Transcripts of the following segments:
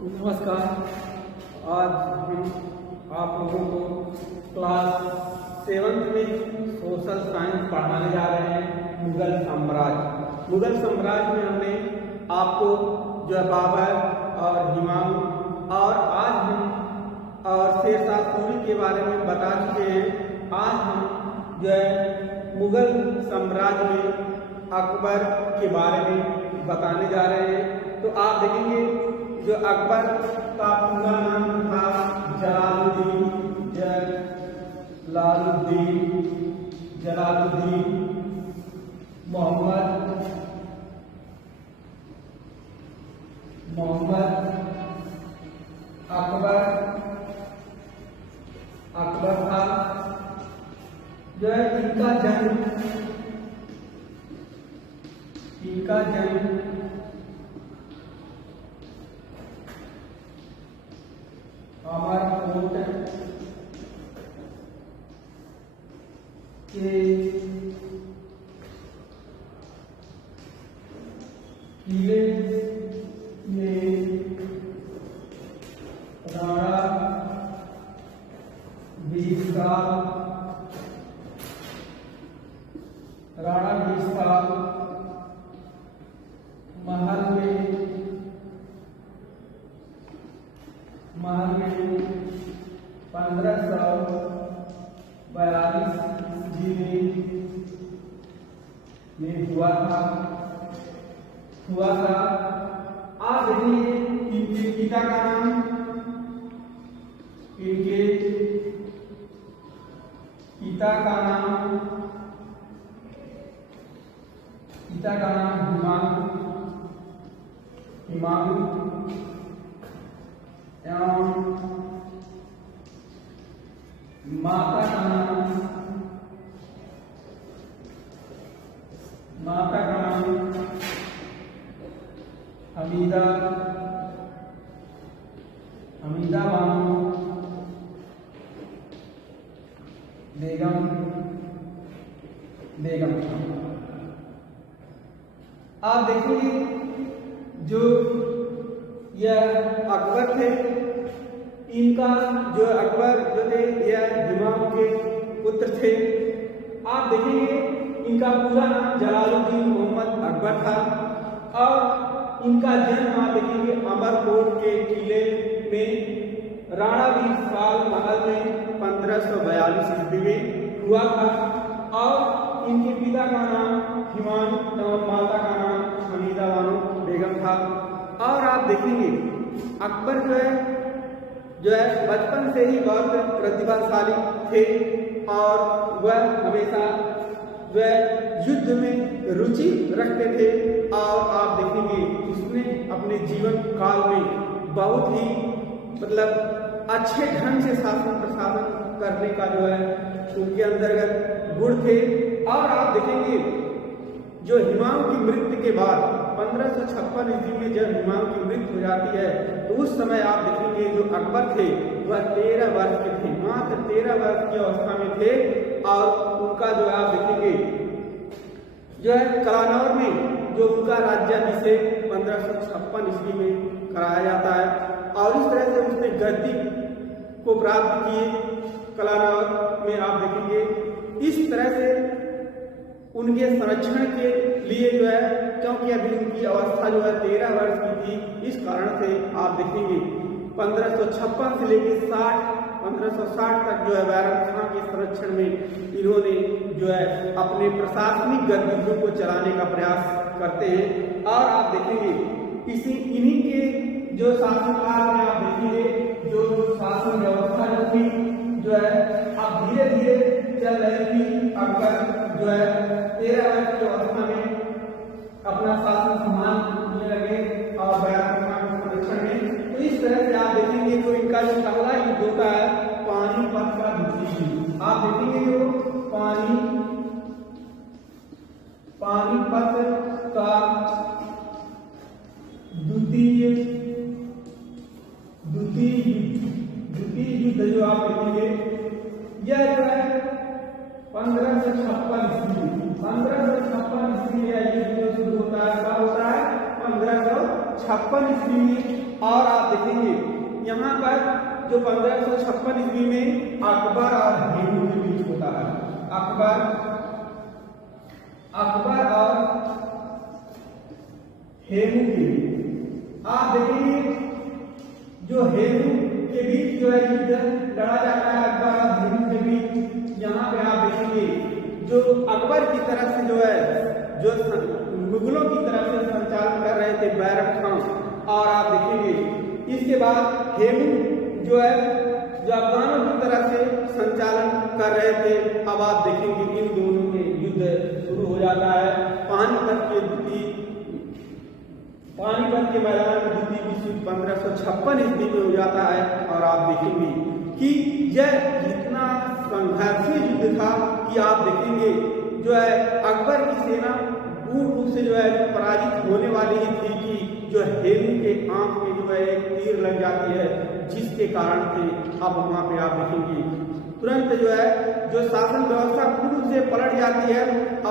नमस्कार। आज हम आप लोगों को क्लास 7th में सोशल साइंस पढ़ाने जा रहे हैं। मुगल साम्राज्य। मुगल साम्राज्य में हमने आपको जो है बाबर और हुमायूं और आज हम और शेरशाह सूरी के बारे में बता चुके हैं। आज हम जो है मुगल साम्राज्य में अकबर के बारे में बताने जा रहे हैं। तो आप देखेंगे जो अकबर का पूरा नाम था जलालुद्दीन मोहम्मद अकबर था। जो है इनका जन्म अमरकोट के किले में राणा भीष्मसाल महल में 1542 ईस्वी में हुआ था। आप देखिए इनके पिता का नाम हुमायूं एवं माता का नाम हमीदा बानो बेगम। आप देखेंगे जो यह अकबर थे, इनका जो अकबर जो थे यह हुमायूं के पुत्र थे। आप देखेंगे इनका पूरा नाम जलालुद्दीन मोहम्मद अकबर था और इनका जन्म आप देखेंगे अमरकोट के किले में राणा भीष्मसाल महल में 1542 ईस्वी में हुआ था और इनके पिता का नाम हुमायूं और माता का नाम हमीदा बानो बेगम था। और आप देखेंगे अकबर जो है बचपन से ही बहुत प्रतिभाशाली थे और वह हमेशा युद्ध में रुचि रखते थे। और आप देखेंगे उसने अपने जीवन काल में बहुत ही अच्छे ढंग से शासन प्रशासन करने का जो है उनके अंतर्गत गुण थे। और आप देखेंगे जो हुमायूं की मृत्यु के बाद 1556 ईस्वी में जब हुमायूं की मृत्यु हो जाती है तो उस समय आप देखेंगे जो अकबर थे वह 13 वर्ष के थे, मात्र 13 वर्ष की अवस्था में थे। और उनका जो आप देखेंगे जो है कलानौर में जो उनका राज्याभिषेक 1556 ईस्वी में कराया जाता है और इस तरह से उसने गद्दी को प्राप्त किए कलानौर में। आप देखेंगे इस तरह से उनके संरक्षण के लिए जो है क्योंकि अभी उनकी अवस्था जो है 13 वर्ष की थी, इस कारण से आप देखेंगे 1556 से लेकर 1560 तक जो है बैरम खां के संरक्षण में इन्होंने जो है अपने प्रशासनिक गतिविधियों को चलाने का प्रयास करते हैं। और आप देखेंगे इन्हीं के जो शासनकाल में आप देखेंगे जो शासन व्यवस्था जो थी जो है अब धीरे धीरे चल रही थी। अकबर जो है 13 वर्ष की अवस्था में अपना शासन संभालने लगे और बैरम खां के संरक्षण में। तो इस तरह से आप देखेंगे तो इनका जो पहला युद्ध होता है पानीपत का द्वितीय युद्ध। आप देखेंगे जो पानीपत का द्वितीय युद्ध जो आप देखेंगे यह जो है 1556 ईस्वी में यह युद्ध शुरू होता है। कब होता है? 1556 ईस्वी में और आप देखेंगे यहाँ पर जो 1556 ईस्वी में अकबर और हेमू के बीच होता है। अकबर और हेमू के बीच आप देखेंगे जो हेमू के बीच जो है युद्ध लड़ा जाता है अकबर और हेमू के बीच। यहाँ पे आप देखेंगे जो अकबर की तरफ से जो है जो मुगलों की तरफ से संचालन कर रहे थे बैरम खान, और आप देखेंगे इसके बाद हेमू जो है जो अफगानों की तरफ से संचालन कर रहे थे। अब आप देखेंगे इन दोनों में युद्ध शुरू हो जाता है। पानीपत के मैदान में द्वितीय विश्व युद्ध 1556 ईस्वी में हो जाता है। और आप देखेंगे कि यह इतना संघर्षी युद्ध था कि आप देखेंगे जो है अकबर की सेना पूर्ण रूप से जो है पराजित होने वाली ही थी कि जो हेमू के आंख में जो है एक तीर लग जाती है, जिसके कारण से अब वहां पे आप देखेंगे तुरंत जो है जो शासन व्यवस्था पूर्ण रूप से पलट जाती है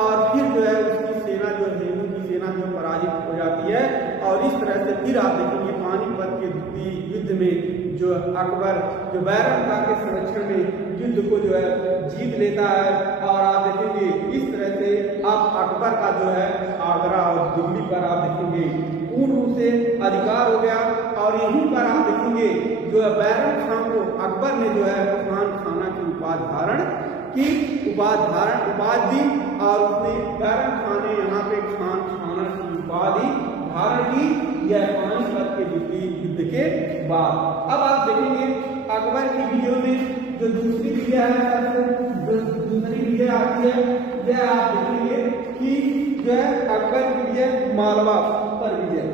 और फिर जो है उसकी सेना जो हेमू की सेना जो पराजित हो जाती है। और इस तरह से फिर आप देखेंगे पानीपत के द्वितीय युद्ध में जो अकबर जो बैरम खां के संरक्षण में युद्ध को जो है जीत लेता है। और आप देखेंगे इस तरह से आप अकबर का जो है आगरा और दिल्ली पर आप देखेंगे पूर्ण रूप से अधिकार हो गया। और यहीं पर आप देखेंगे जो है बैरम खां को अकबर ने जो है खान खाना की उपाधि दी और उसने बैरम खां ने यहाँ पे खान खाना की उपाधि धारण की, यह पानीपत के द्वितीय युद्ध के बाद। अब आप देखेंगे अकबर की विजयों में जो दूसरी विजय है, दूसरी विजय आती है, यह आप देखेंगे कि जो है अकबर की विजय मालवा पर विजय।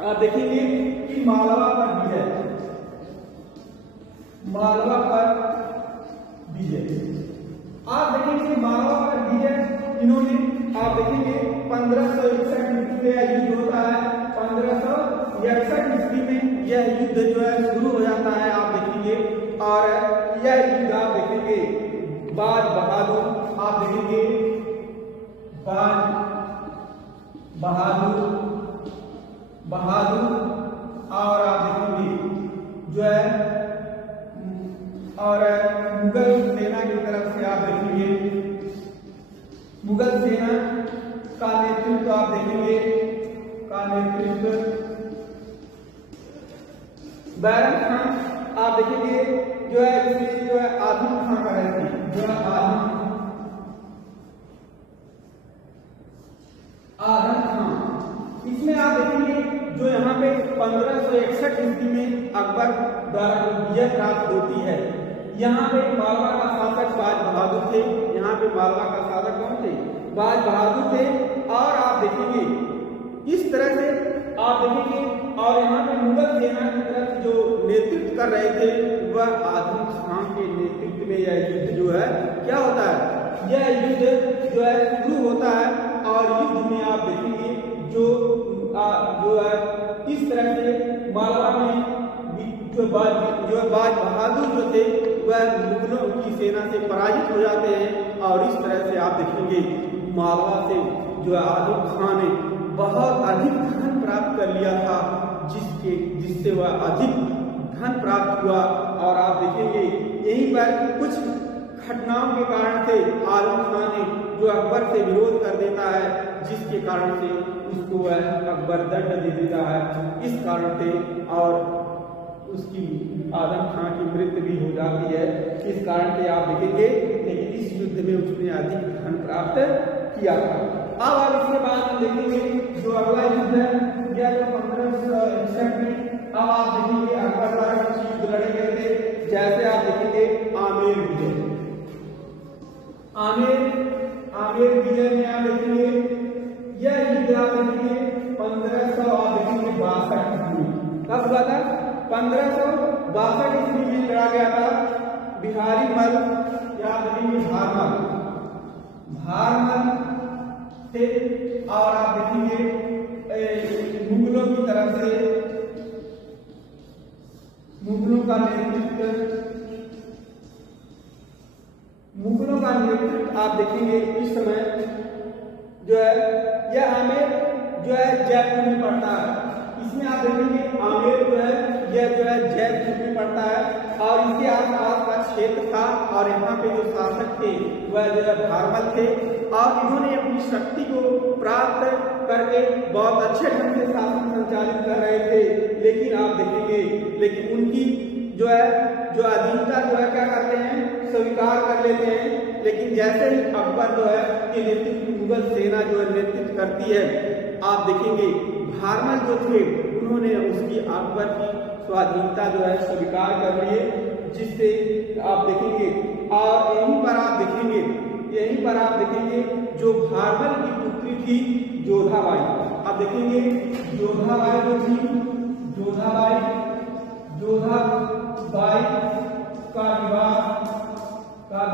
आप देखेंगे कि मालवा पर विजय आप देखेंगे मालवा पर विजय इन्होंने आप देखेंगे 1561 ईस्वी में यह युद्ध होता है। 1561 ईस्वी में यह युद्ध जो है शुरू हो जाता है। आप देखेंगे और यह युद्ध आप देखेंगे बाज बहादुर आप देखेंगे बहादुर और आप देखेंगे जो है और मुगल सेना की तरफ से आप देखेंगे मुगल सेना का नेतृत्व आप देखेंगे बैरम खान आप देखेंगे जो है आजम खां का रहती जो है आजम खां। इसमें आप देखेंगे जो यहाँ पे 1561 ईस्वी में अकबर द्वारा विजय प्राप्त होती है। यहाँ पे मालवा का शासक बाज बहादुर थे। यहाँ पे मालवा का शासक कौन थे? बाज बहादुर थे। और आप देखेंगे इस तरह से आप देखेंगे और यहाँ पे मुगल सेना की तरफ जो नेतृत्व कर रहे थे वह आजम खां के नेतृत्व में यह युद्ध जो है क्या होता है, यह युद्ध जो है शुरू होता है। और युद्ध में आप देखेंगे जो है इस तरह से मालवा में जो बाज बहादुर जो थे वह मुगलों की सेना से पराजित हो जाते हैं। और इस तरह से आप देखेंगे मालवा से जो आजम खां ने बहुत अधिक धन प्राप्त कर लिया था, जिससे वह अधिक धन प्राप्त हुआ। और आप देखेंगे यहीं पर कुछ घटनाओं के कारण से आजम खां ने जो अकबर से विरोध कर देता है, जिसके कारण से उसको वह अकबर दंड दे देता है। इस कारण से और उसकी आजम खां की मृत्यु भी हो जाती है। इस कारण से आप देखेंगे लेकिन इस युद्ध में उसने अधिक धन प्राप्त किया था। अब इसके बाद हम देखेंगे जो अगला युद्ध है यह तो 1561 में। अब आप देखेंगे अकबर द्वारा कुछ युद्ध लड़े गए थे, जैसे आप देखेंगे आमेर विजय में आप देखेंगे यह युद्ध आप देखेंगे 1562 कब हुआ था? 1562 ईस्वी में लड़ा गया था। बिहारी मल या भारमल थे। और आप देखेंगे मुगलों की तरफ से मुगलों का नेतृत्व आप देखेंगे इस समय जो है यह आमेर जो है जयपुर में पड़ता है। इसमें आप देखेंगे यह जो है जयपुर में पड़ता है और इसके आसपास का क्षेत्र था और यहाँ पे जो शासक थे वह जो है भारमल थे और इन्होंने अपनी शक्ति को प्राप्त करके बहुत अच्छे ढंग से शासन संचालित कर रहे थे। लेकिन आप देखेंगे लेकिन उनकी जो है जो अधीनता जो है क्या करते हैं स्वीकार कर लेते हैं। लेकिन जैसे ही अकबर जो है कि नेतृत्व मुगल सेना जो है नेतृत्व करती है, आप देखेंगे भारमल जो थे उन्होंने उसकी अकबर की स्वाधीनता जो है स्वीकार कर लिए, जिससे आप देखेंगे और यहीं पर आप देखेंगे जो भारमल की पुत्री थी जोधाबाई। आप देखेंगे जोधाबाई जो थी जोधाबाई का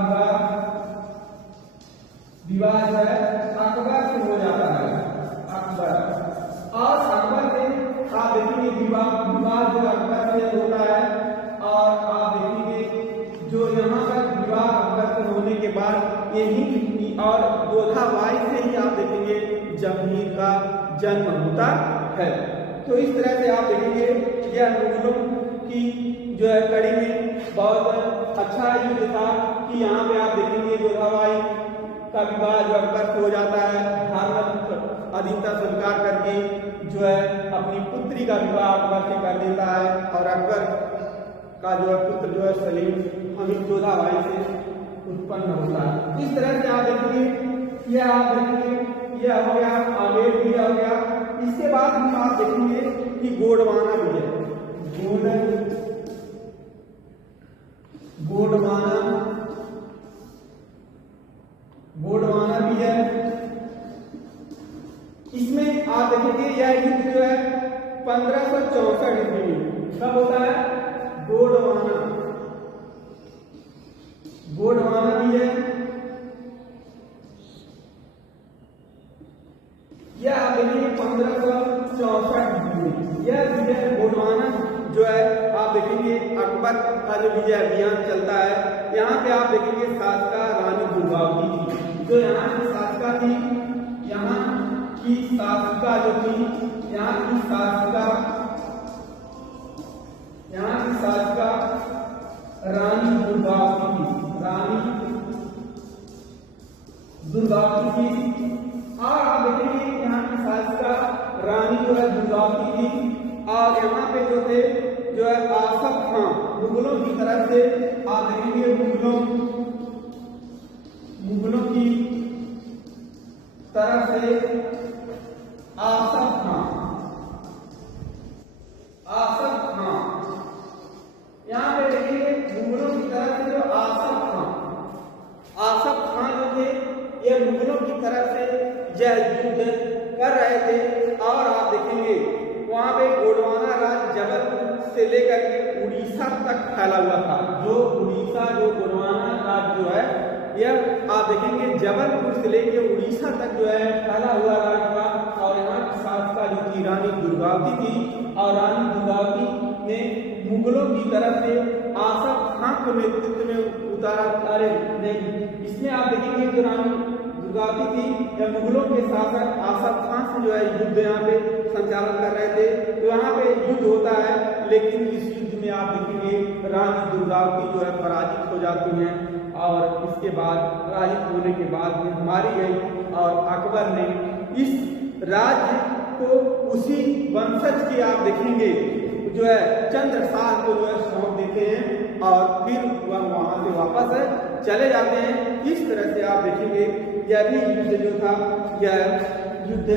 विवाह जो है अकबर से हो जाता है। अकबर से आप देखेंगे विवाह जो अकबर से होता है और आप देखेंगे जो यहाँ का विवाह अकबर से होने के बाद यही और जोधाबाई से ही आप देखेंगे जहांगीर का जन्म होता है। तो इस तरह से आप देखेंगे यह मुगलों की जो है कड़ी में बहुत अच्छा युद्ध था कि यहाँ पे आप देखेंगे जोधाबाई का विवाह जो अकबर से हो जाता है। भारमल अधीनता स्वीकार करके जो है अपनी पुत्री का विवाह अकबर से कर देता है और अकबर का जो है पुत्र जो है सलीम हमीद जोधाबाई से उत्पन्न होता है। इस तरह से आप देखेंगे यह हो गया आमेर भी हो गया। इसके बाद हम आप देखेंगे कि गोंडवाना भी है। गोंडवाना भी है। इसमें आप देखेंगे यह युद्ध जो है 1564 ईस्वी में कब होता है? गोंडवाना भी है। यह आप देखेंगे 1564 ईस्वी में यह विजय गोंडवाना जो है आप देखेंगे अकबर का जो विजय अभियान चलता है। यहाँ पे आप देखेंगे शासका रानी दुर्गावती थी जो यहाँ की शासका थी। यहाँ की शासका जो थी यहाँ की शासका रानी दुर्गावती थी। और आप देखेंगे यहाँ की शासका रानी जो है दुर्गावती थी और यहाँ पे जो थे जो है आसफ खां मुगलों की तरफ से आप देखेंगे मुगलों की तरफ से आसफ खां यहाँ पे देखेंगे मुगलों की तरफ से जो आसफ खां जो थे ये मुगलों की तरफ से यह युद्ध कर रहे थे। और आप देखेंगे वहां पे गोंडवाना राज्य जबलपुर से लेकर के उड़ीसा तक फैला हुआ था। जो गोंडवाना राज्य जो है यह आप देखेंगे जबलपुर से लेकर उड़ीसा तक जो है फैला हुआ राज्य था। और यहाँ की शासका जो थी रानी दुर्गावती थी और रानी दुर्गावती ने मुगलों की तरफ से आसफ खां को नेतृत्व में उतारा। अरे नहीं, इसमें आप देखेंगे जो रानी दुर्गावती थी या मुगलों के शासक आसफ खां से जो है युद्ध यहाँ पे संचालन कर रहे थे। तो यहाँ पे युद्ध होता है लेकिन इस युद्ध में आप देखेंगे रानी दुर्गावती जो है पराजित हो जाती हैं और इसके बाद पराजित होने के बाद में मारी गई और अकबर ने इस राज्य को उसी वंशज के आप देखेंगे जो है चंद्रशाह को जो है सौंप देते हैं और फिर वह वहां से वापस चले जाते हैं। इस तरह से आप देखेंगे यह भी युद्ध जो था यह युद्ध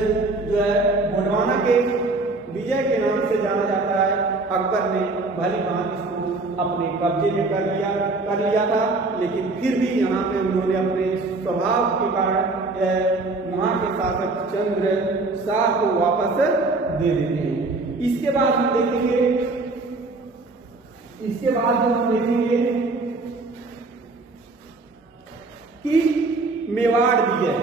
जो है गोंडवाना के विजय के नाम से जाना जाता है। अकबर ने भली भांति इसको अपने कब्जे में कर लिया था लेकिन फिर भी यहाँ पे उन्होंने अपने स्वभाव के कारण वहाँ के शासक चंद्रशाह को वापस दे देते हैं। इसके बाद हम देखेंगे कि मेवाड़ भी है।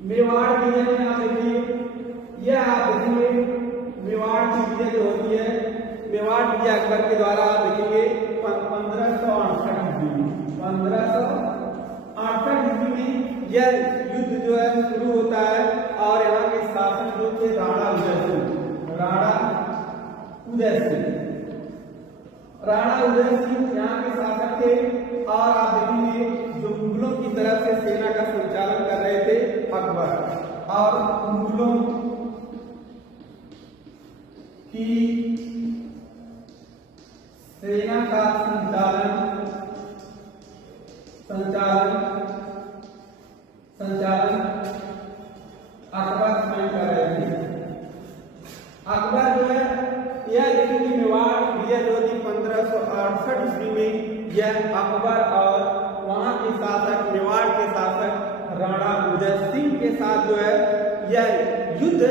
मेवाड़ विजय में आप देखिए यह आप देखेंगे मेवाड़ की विजय जो होती है मेवाड़ विजय अकबर के द्वारा आप देखेंगे 1568 ईस्वी में यह युद्ध जो है शुरू होता है। और यहाँ के शासक जो थे राणा विजय सिंह उदय सिंह। राणा उदय सिंह यहाँ के शासक थे और आप देखेंगे जो मुगलों की तरफ से सेना का संचालन कर रहे थे अकबर, और मुगलों की सेना का संचालन अकबर स्वयं कर रहे थे। अकबर जो है यह देखेंगे मेवाड़ विजय जो थी 1568 ईस्वी में, यह अकबर और वहां के शासक मेवाड़ के शासक राणा उदय सिंह के साथ जो है यह युद्ध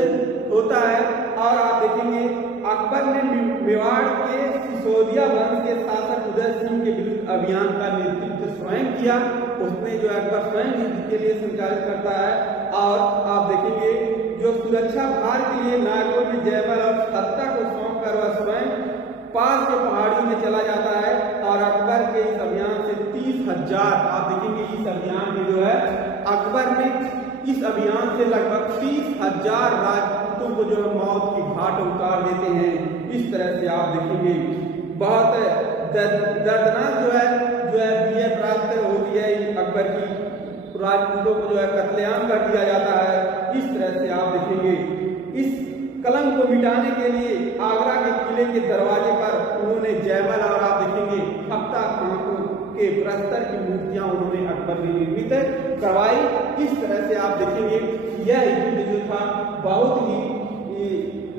होता है। और आप देखेंगे अकबर ने मेवाड़ के सिसोदिया वंश के शासक उदय सिंह के विरुद्ध अभियान का नेतृत्व स्वयं किया। उसमें जो अकबर स्वयं युद्ध के लिए संचालित करता है। और आप देखेंगे जो सुरक्षा भार के लिए नागौर में जयमल और सत्ता को सौंप कर वह स्वयं पास के पहाड़ियों में चला जाता है। और अकबर के इस अभियान से 30,000 आप देखेंगे इस अभियान में जो है अकबर ने इस अभियान से लगभग 30,000 राजपूतों को जो है मौत की घाट उतार देते हैं। इस तरह से आप देखेंगे बहुत दर्दनाक जो है विजय प्राप्त होती है अकबर की। राजपूतों को जो है कत्लेआम कर दिया जाता है। इस तरह से आप देखेंगे इस कलंक को मिटाने के लिए आगरा के किले के दरवाजे पर उन्होंने जयमल और आप देखेंगे खफ्ता खां के प्रस्तर की मूर्तियां उन्होंने अकबर ने निर्मित करवाई। इस तरह से आप देखेंगे यह युद्ध जो था बहुत ही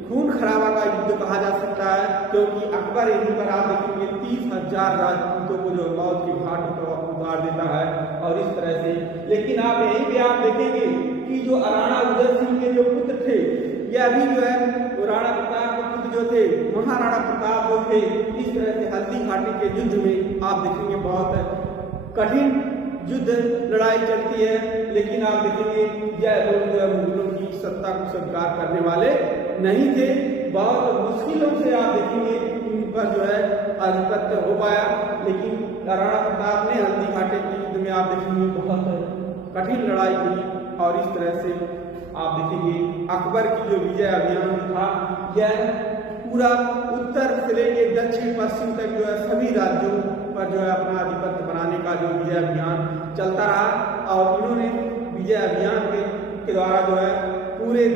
खून खराबा का युद्ध कहा जा सकता है, क्योंकि अकबर यहीं पर आप देखेंगे 30,000 राजपूतों को जो मौत की घाट उतार देता है। और इस तरह से लेकिन आप यहीं पे आप देखेंगे कि जो राणा उदय सिंह के जो पुत्र थे यह भी जो है राणा प्रताप के पुत्र जो थे महाराणा प्रताप जो थे। इस तरह से हल्दी घाटी के युद्ध में आप देखेंगे बहुत कठिन युद्ध लड़ाई चलती है, लेकिन आप देखेंगे यह लोग जो है मुगलों की सत्ता को स्वीकार करने वाले नहीं थे। बहुत मुश्किलों से आप देखेंगे इन पर जो है आधिपत्य हो पाया, लेकिन राणा प्रताप ने हल्दी घाटी के युद्ध में आप देखेंगे बहुत कठिन लड़ाई हुई। और इस तरह से आप देखेंगे अकबर की जो विजय अभियान था यह पूरा उत्तर से लेके दक्षिण पश्चिम तक जो है सभी राज्यों पर जो है अपना आधिपत्य बनाने का जो विजय अभियान चलता रहा। और इन्होंने विजय अभियान के द्वारा जो है पूरे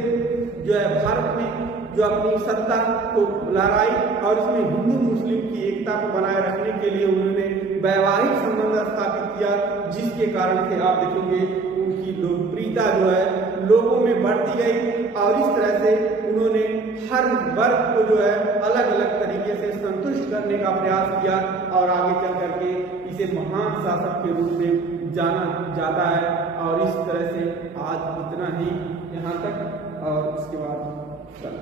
जो है भारत में जो अपनी सत्ता को लहराई। और इसमें हिंदू मुस्लिम की एकता को बनाए रखने के लिए उन्होंने वैवाहिक संबंध स्थापित किया, जिसके कारण से आप देखेंगे उनकी लोकप्रियता जो है लोगों में बढ़ती गई। और इस तरह से उन्होंने हर वर्ग को जो है अलग अलग तरीके से संतुष्ट करने का प्रयास किया और आगे चल करके इसे महान शासक के रूप में जाना जाता है। और इस तरह से आज इतना ही यहाँ तक, और इसके बाद चल